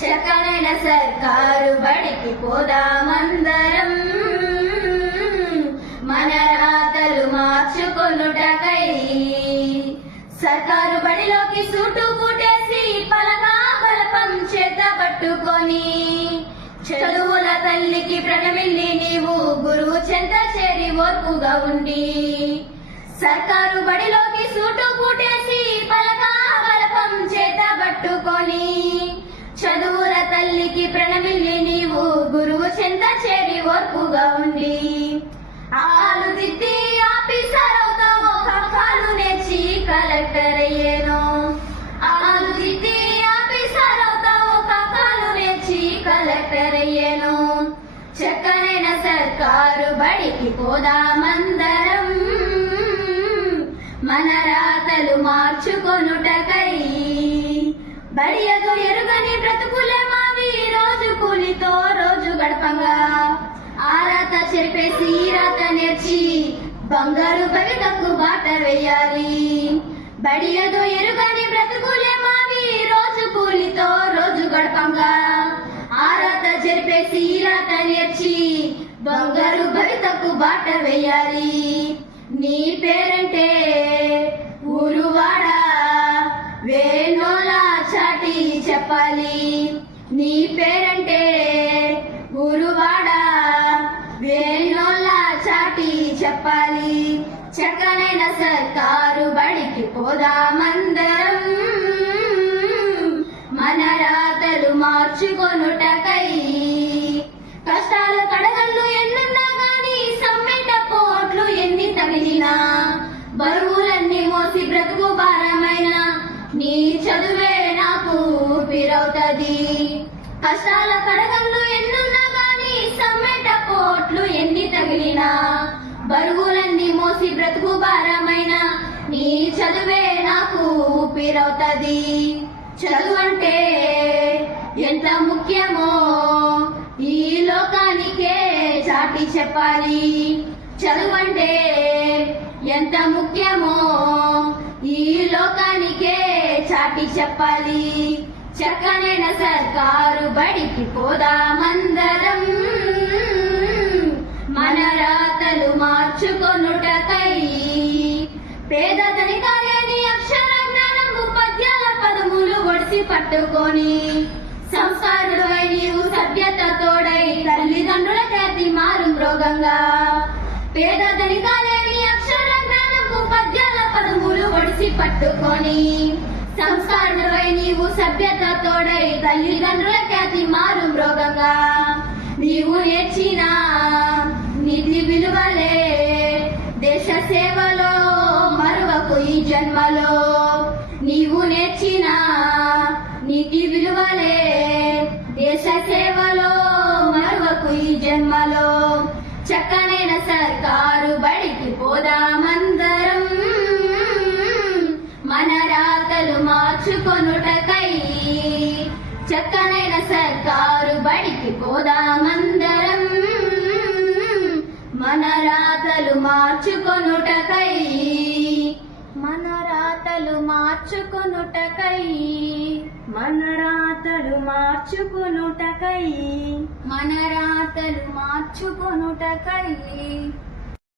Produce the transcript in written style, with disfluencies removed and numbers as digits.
చక్కనైన సర్కారు బడికి పోదామందరం, మన రాతలు మార్చుకొనుటకై. సర్కారు బడిలోకి సూటు కుట్టేసి పలకా బలపం చేత పట్టుకొని, చదువుల తల్లికి ప్రణమిల్లి నీవు గురువు చెంత చేరి ఓర్పుగా ఉండి. సర్కారు బడిలోకి సూటు కుట్టేసి పలకా బలపం చేత పట్టుకొని, చదువుల తల్లికి ప్రణమిల్లి నీవు గురువు చెంత చేరి ఓర్పుగా ఉండి. ఆలు దిద్ది ఆఫీసర్ అవుతావో, కక్కాలు నేర్చి కలెక్టర్ అయ్యేను. ఆలు దిద్ది ఆఫీసర్ అవుతావో, కక్కాలు నేర్చి కలెక్టర్ అయ్యేను. చక్కనైన సర్కారు బడికి పోదామందరం, మన రాతలు మార్చుకొనుటకై. బడియదు ఎరుగని బ్రతుకులే మావి, రోజు కూలితో రోజు గడపంగా. ఆ రాత చెరిపేసి ఈ రాత నేర్చి బంగారు భవితకు బాట వేయాలి. బడియదు ఎరుగని బ్రతుకులే మావి, రోజు కూలితో రోజు గడపంగా. ఆ రాత చెరిపేసి ఈ రాత నేర్చి బంగారు భవితకు బాట వేయాలి. నీ పేరంటే ఊరువాడ వేణోలా చాటి చెప్పాలి. నీ పేరంటే ఊరువాడ వేణోలా చాటి చెప్పాలి. చక్కనైన సర్కారు బడికి పోదామందరం, మన రాతలు మార్చుకొనుటకై. కష్టాలు కడగళ్ళు ఎన్నున్నా గాని, సమ్మెట పోట్లు ఎన్ని తగిలినా, బరువులన్నీ మోసి బ్రతుకు భారమైన నీ చదువే నాకు ఊపిరవుతది. కష్టాల కడగళ్ళు ఎన్నున్నా గాని, సమ్మెట పోట్లు ఎన్ని తగిలినా, బరువులన్నీ మోసి బ్రతుకు భారమైన నీ చదువే నాకు ఊపిరవుతది. చదువు అంటే ఎంత ముఖ్యమో ఈ లోకానికే చాటి చెప్పాలి. చదువంటే ఎంత ముఖ్యమో ఈ లోకానికే చాటి చెప్పాలి. చక్కనైన సర్కారు బడికి పోదామందరం, మన రాతలు మార్చుకొనుటకై. పేద ధనికాలేని అక్షర జ్ఞానము పద్యాల పదములు ఒడిసి పట్టుకొని, సంస్కారుడై నీవు సభ్యత తోడై తల్లిదండ్రుల ఖ్యాతి మారు మృగంగా. పేద ధనికాలేని అక్షర జ్ఞానము పద్యాల పదములు ఒడిసి పట్టుకొని, సంస్కారుడై నీవు సభ్యత తోడై తల్లిదండ్రుల ఖ్యాతి మారు మృగంగా. నీవు నేర్చిన నీతి విలువలే దేశ సేవలో మరువకు ఈ జన్మలో. నీవు నేర్చిన నీతి విలువలే దేశ సేవలో మరువకు ఈ జన్మలో. చక్కనైన సర్కారు బడికి పోదామందరం, మన రాతలు మార్చుకొనుటకై. చక్కనైన సర్కారు బడికి పోదామందరం, మన రాతలు మార్చుకొనుటకై. మన రాతలు మార్చుకొనుటకై, మన రాతలు మార్చుకొనుటకై, మన రాతలు మార్చుకొనుటకై.